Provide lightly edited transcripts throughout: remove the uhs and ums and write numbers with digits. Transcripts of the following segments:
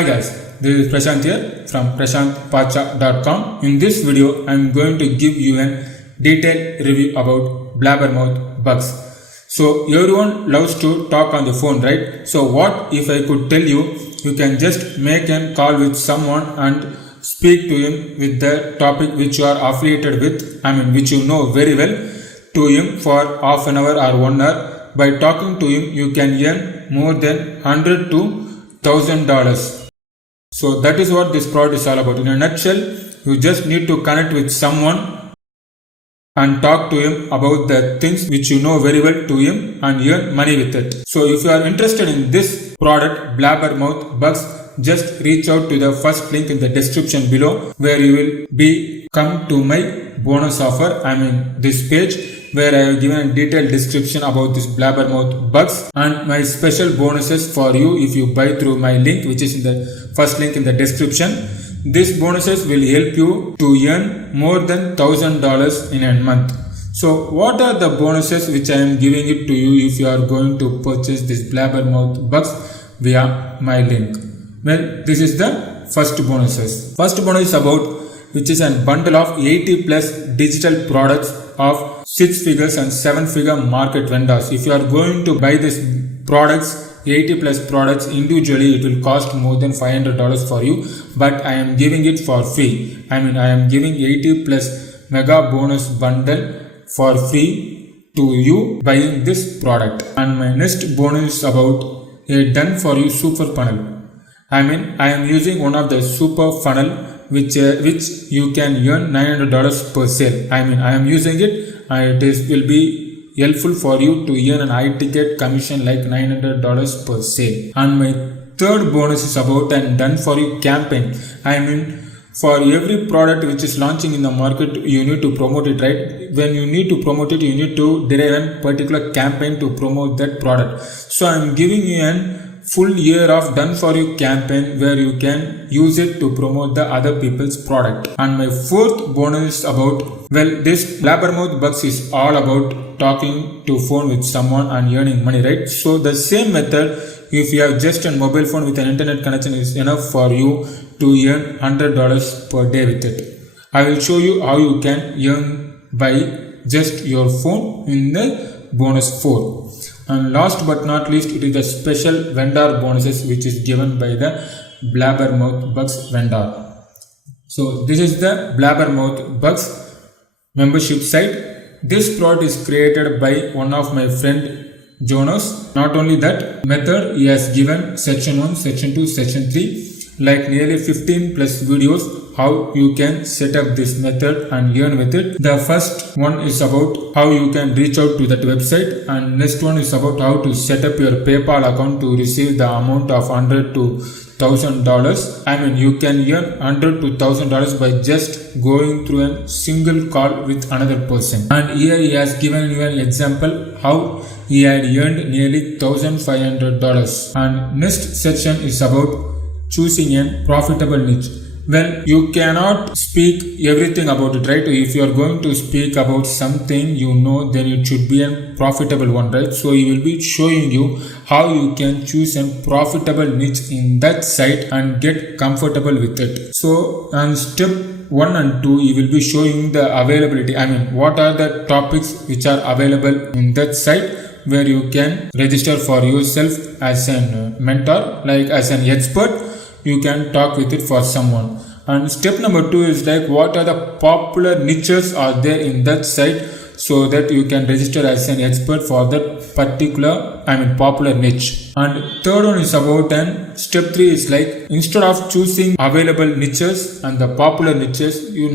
Hi guys, this is Prashant here from prashantpacha.com. In this video, I am going to give you a detailed review about Blabbermouth bugs. So everyone loves to talk on the phone, right? So what if I could tell you, you can just make a call with someone and speak to him with the topic which you are affiliated with, which you know very well, to him for half an hour or 1 hour. By talking to him, you can earn more than $100 to $1,000. So that is what this product is all about. In a nutshell, you just need to connect with someone and talk to him about the things which you know very well to him and earn money with it. So if you are interested in this product, Blabbermouth bugs, just reach out to the first link in the description below, where you will come to my bonus offer. This page where I have given a detailed description about this Blabbermouth bugs and my special bonuses for you if you buy through my link, which is in the first link in the description. These bonuses will help you to earn more than $1,000 in a month. So what are the bonuses which I am giving it to you if you are going to purchase this Blabbermouth bugs via my link? Well, this is the first bonuses. First bonus is about, which is a bundle of 80 plus digital products of 6 figures and 7 figure market vendors. If you are going to buy these products, 80 plus products individually, it will cost more than $500 for you, but I am giving it for free. I am giving 80 plus mega bonus bundle for free to you buying this product. And my next bonus is about a done for you super funnel. I am using one of the super funnel which you can earn $900 per sale. I am using it and it will be helpful for you to earn an high ticket commission like $900 per sale. And my third bonus is about an done for you campaign. For every product which is launching in the market, you need to promote it, right? When you need to promote it, you need to derive a particular campaign to promote that product. So I am giving you an full year of done for you campaign where you can use it to promote the other people's product. And my fourth bonus is about, this Blabbermouth bugs is all about talking to phone with someone and earning money, right? So the same method, if you have just a mobile phone with an internet connection, is enough for you to earn $100 per day with it. I will show you how you can earn by just your phone in the bonus 4. And last but not least, it is the special vendor bonuses which is given by the Blabbermouth bugs vendor. So this is the Blabbermouth bugs membership site. This product is created by one of my friend Jonas. Not only that method, he has given section 1, section 2, section 3, like nearly 15 plus videos how you can set up this method and earn with it. The first one is about how you can reach out to that website, and next one is about how to set up your PayPal account to receive the amount of $100 to $1,000. You can earn $100 to $1,000 by just going through a single call with another person. And here he has given you an example how he had earned nearly $1,500. And next section is about choosing a profitable niche. You cannot speak everything about it, right? If you are going to speak about something then it should be a profitable one, right? So he will be showing you how you can choose a profitable niche in that site and get comfortable with it. So on step 1 and 2, he will be showing the availability. What are the topics which are available in that site where you can register for yourself as a mentor, like as an expert. You can talk with it for someone. And step number 2 is like what are the popular niches are there in that site, so that you can register as an expert for that particular popular niche. And third one is about, and step 3 is like instead of choosing available niches and the popular niches, you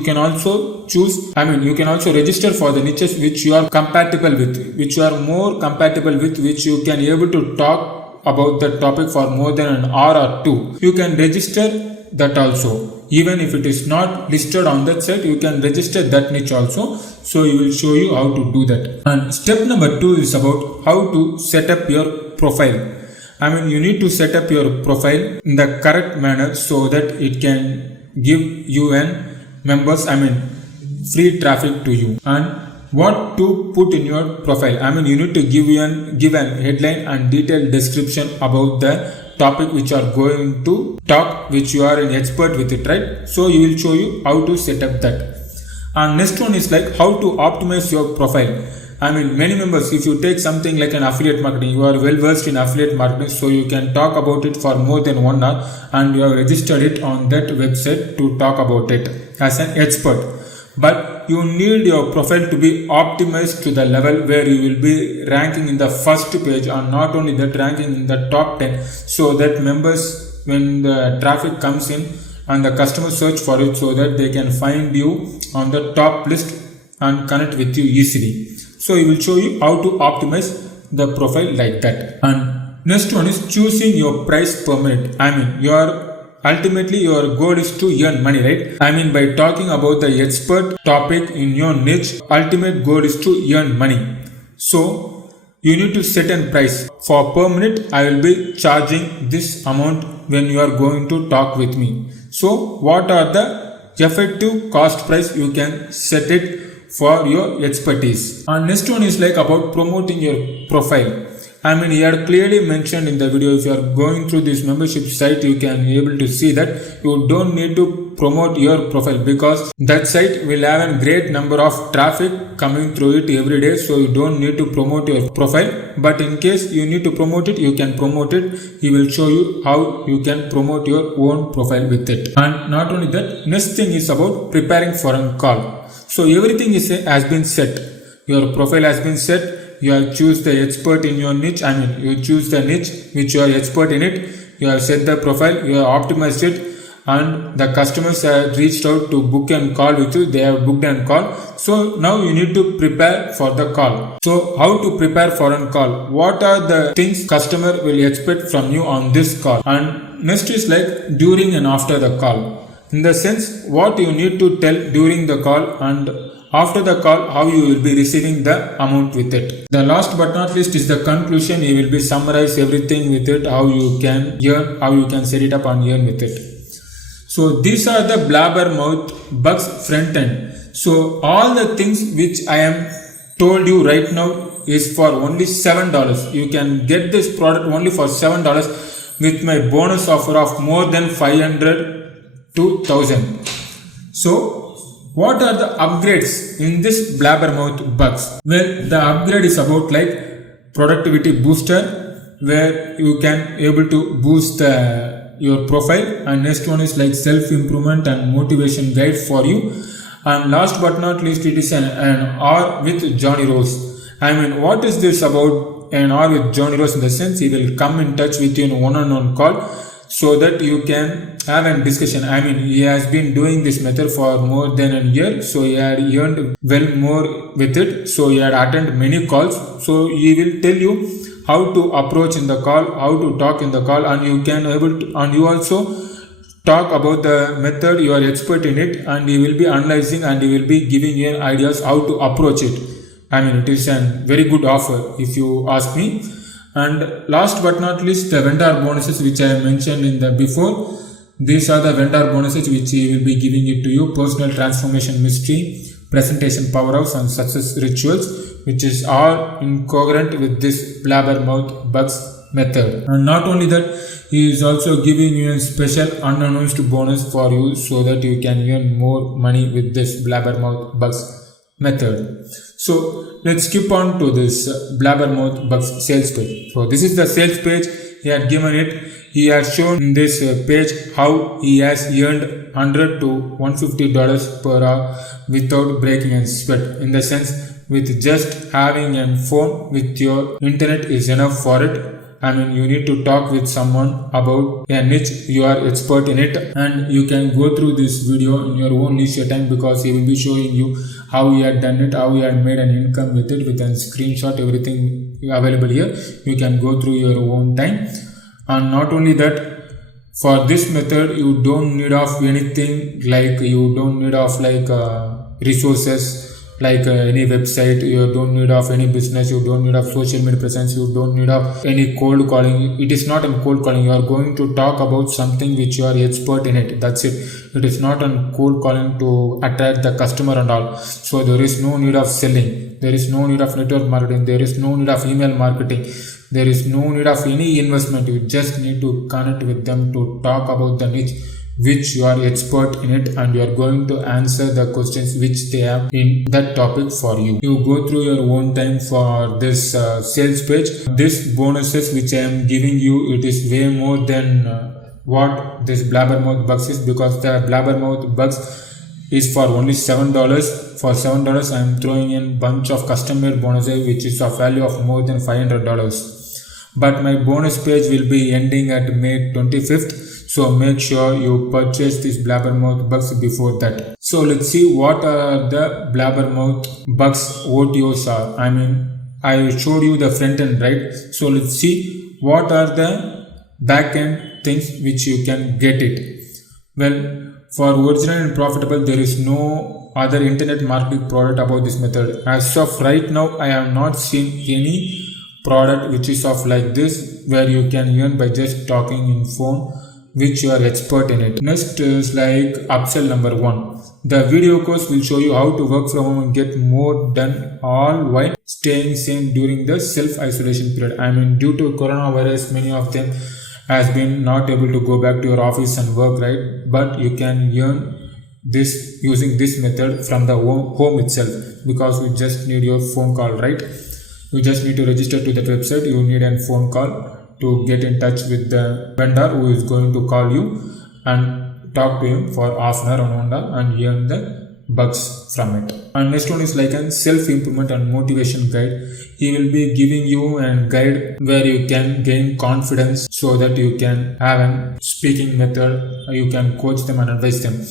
can also choose, you can also register for the niches which you are compatible with, which you are more compatible with, which you can able to talk about the topic for more than an hour or 2. You can register that also. Even if it is not listed on that site, you can register that niche also. So he will show you how to do that. And step number 2 is about how to set up your profile. You need to set up your profile in the correct manner so that it can give you members, free traffic to you. And what to put in your profile. You need to give an headline and detailed description about the topic which you are going to talk, which you are an expert with it, right? So he will show you how to set up that. And next one is like how to optimize your profile. I mean, many members, if you take something like an affiliate marketing, you are well versed in affiliate marketing, so you can talk about it for more than 1 hour, and you have registered it on that website to talk about it as an expert. But you need your profile to be optimized to the level where you will be ranking in the first page, and not only that, ranking in the top 10, so that members, when the traffic comes in and the customers search for it, so that they can find you on the top list and connect with you easily. So he will show you how to optimize the profile like that. And next one is choosing your price per minute. I mean, ultimately your goal is to earn money, right? I mean, by talking about the expert topic in your niche, ultimate goal is to earn money. So you need to set a price. For per minute, I will be charging this amount when you are going to talk with me. So what are the effective cost price you can set it for your expertise? And next one is like about promoting your profile. I mean, he had clearly mentioned in the video, if you are going through this membership site, you can be able to see that you don't need to promote your profile, because that site will have a great number of traffic coming through it every day, so you don't need to promote your profile. But in case you need to promote it, you can promote it. He will show you how you can promote your own profile with it. And not only that, next thing is about preparing for a call. So everything has been set. Your profile has been set. You have choose the expert in your niche. I mean, you choose the niche which you are expert in it. You have set the profile. You have optimized it, and the customers have reached out to book and call with you. They have booked and call. So now you need to prepare for the call. So how to prepare for a call? What are the things customer will expect from you on this call? And next is like during and after the call. In the sense, what you need to tell during the call, and after the call, how you will be receiving the amount with it. The last but not least is the conclusion. You will be summarize everything with it, how you can earn, how you can set it up and earn with it. So these are the Blabbermouth Bugs front end. So all the things which I am told you right now is for only $7. You can get this product only for $7 with my bonus offer of more than 500 to 1000. So what are the upgrades in this Blabbermouth Bugs? Well, the upgrade is about like productivity booster, where you can able to boost your profile. And next one is like self-improvement and motivation guide for you. And last but not least, it is an hour with Johnny Rose. I mean, what is this about an hour with Johnny Rose? In the sense, he will come in touch with you in a one-on-one call, so that you can have a discussion. I mean, he has been doing this method for more than a year, so he had earned well more with it. So he had attended many calls. So he will tell you how to approach in the call, how to talk in the call, and you can able to, and you also talk about the method. You are expert in it, and he will be analyzing and he will be giving you ideas how to approach it. I mean, it is a very good offer if you ask me. And last but not least, the vendor bonuses which I mentioned in the before. These are the vendor bonuses which he will be giving it to you: personal transformation mystery, presentation powerhouse, and success rituals, which is all incoherent with this Blabbermouth Bugs method. And not only that, he is also giving you a special unannounced bonus for you, so that you can earn more money with this Blabbermouth Bugs method. So let's skip on to this Blabbermouth Bugs sales page. So this is the sales page. He had given it. He has shown in this page how he has earned $100 to $150 per hour without breaking a sweat. In the sense, with just having a phone with your internet is enough for it. I mean, you need to talk with someone about a niche, you are expert in it, and you can go through this video in your own leisure time, because he will be showing you how he had done it, how he had made an income with it, with a screenshot, everything available here. You can go through your own time. And not only that, for this method you don't need of anything, like you don't need of like resources like any website, you don't need of any business, you don't need of social media presence, you don't need of any cold calling. It is not a cold calling. You are going to talk about something which you are expert in it, that's it. It is not a cold calling to attract the customer and all. So there is no need of selling, there is no need of network marketing, there is no need of email marketing. There is no need of any investment. You just need to connect with them to talk about the niche which you are expert in it, and you are going to answer the questions which they have in that topic for you. You go through your own time for this sales page. This bonuses which I am giving you, it is way more than what this Blabbermouth Bucks is, because the Blabbermouth Bucks is for only $7. For $7 I am throwing in bunch of custom made bonuses which is of value of more than $500. But my bonus page will be ending at May 25th. So make sure you purchase this Blabbermouth Bucks before that. So let's see what are the Blabbermouth Bucks OTOs are. I mean, I showed you the front end, right? So let's see what are the back end things which you can get it. Well, for original and profitable, there is no other internet marketing product about this method. As of right now, I have not seen any product which is of like this, where you can earn by just talking in phone, which you are expert in it. Next is like upsell number 1. The video course will show you how to work from home and get more done, all while staying sane during the self-isolation period. I mean, due to coronavirus, many of them has been not able to go back to your office and work, right? But you can earn this using this method from the home itself, because you just need your phone call, right? You just need to register to that website. You need a phone call to get in touch with the vendor who is going to call you, and talk to him for half an hour or 1 hour and earn the bucks from it. And next one is like a self-improvement and motivation guide. He will be giving you a guide where you can gain confidence so that you can have a speaking method. You can coach them and advise them.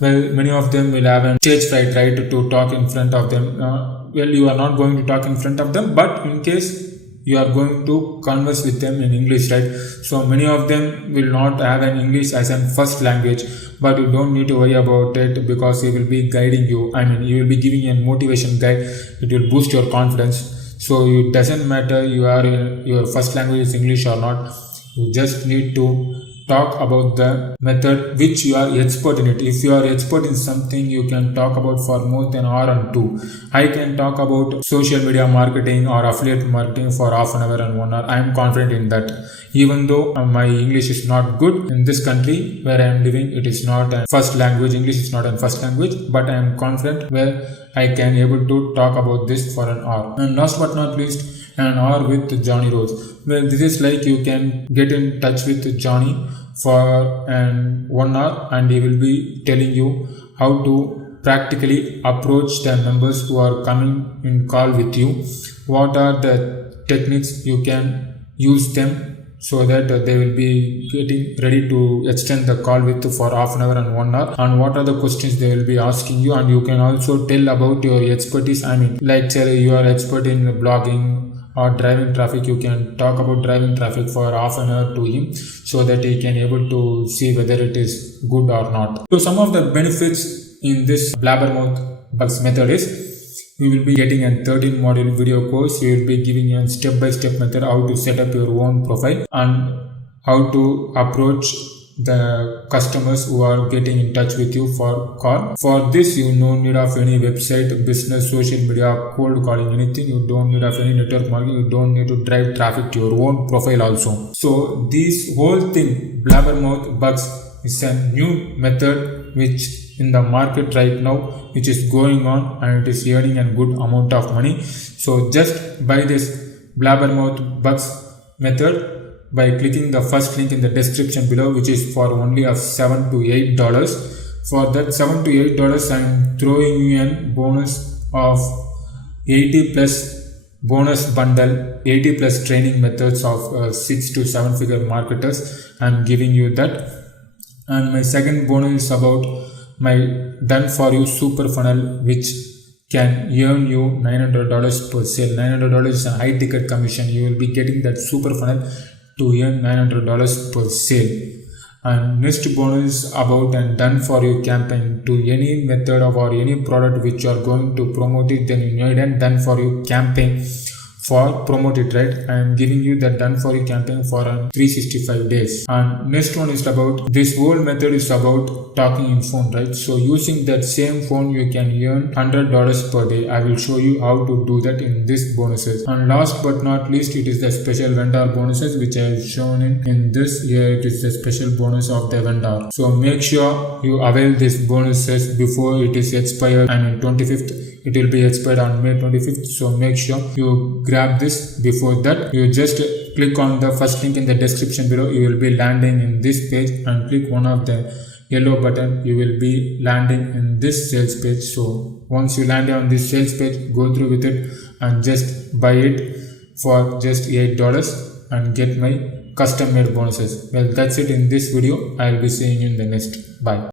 Well, many of them will have a stage fright, right, to talk in front of them. Well, you are not going to talk in front of them, but in case you are going to converse with them in English, right? So many of them will not have an English as a first language, but you don't need to worry about it, because he will be guiding you. I mean, he will be giving you a motivation guide. It will boost your confidence. So it doesn't matter your first language is English or not. You just need to talk about the method which you are expert in it. If you are expert in something, you can talk about for more than an hour and 2. I can talk about social media marketing or affiliate marketing for half an hour and 1 hour. I am confident in that. Even though my English is not good in this country where I am living, it is not a first language. English is not a first language, but I am confident where I can able to talk about this for an hour. And last but not least, an hour with Johnny Rose. Well, this is like you can get in touch with Johnny for 1 hour, and he will be telling you how to practically approach the members who are coming in call with you. What are the techniques you can use them so that they will be getting ready to extend the call with for half an hour and 1 hour, and what are the questions they will be asking you. And you can also tell about your expertise. I mean, like say you are expert in blogging or driving traffic, you can talk about driving traffic for half an hour to him, so that he can able to see whether it is good or not. So some of the benefits in this Blabbermouth Bucks method is, you will be getting a 13 module video course. You will be giving a step-by-step method how to set up your own profile and how to approach the customers who are getting in touch with you for call. For this, you no need of any website, business, social media, cold calling, anything. You don't need of any network marketing. You don't need to drive traffic to your own profile also. So this whole thing, Blabbermouth Bucks, is a new method which in the market right now, which is going on, and it is earning a good amount of money. So just buy this Blabbermouth Bucks method by clicking the first link in the description below, which is for only of $7 to $8. For that $7 to $8, I am throwing you a bonus of 80 plus bonus bundle, 80 plus training methods of 6 to 7 figure marketers. I am giving you that. And my second bonus is about my done for you super funnel, which can earn you $900 per sale. $900 is a high ticket commission. You will be getting that super funnel to earn $900 per sale. And next bonus is about and done for you campaign. To any method of or any product which you are going to promote it, then you need a done for you campaign for promote it, right? I am giving you the done for you campaign for 365 days. And next one is about this whole method is about talking in phone, right? So using that same phone you can earn $100 per day. I will show you how to do that in this bonuses. And last but not least, it is the special vendor bonuses which I have shown in this. Here it is the special bonus of the vendor. So make sure you avail these bonuses before it is expired, and in 25th it will be expired on May 25th. So make sure you grab this before that. You just click on the first link in the description below. You will be landing in this page, and click one of the yellow button. You will be landing in this sales page. So once you land on this sales page, go through with it and just buy it for just $8 and get my custom made bonuses. Well, that's it in this video. I'll be seeing you in the next. Bye.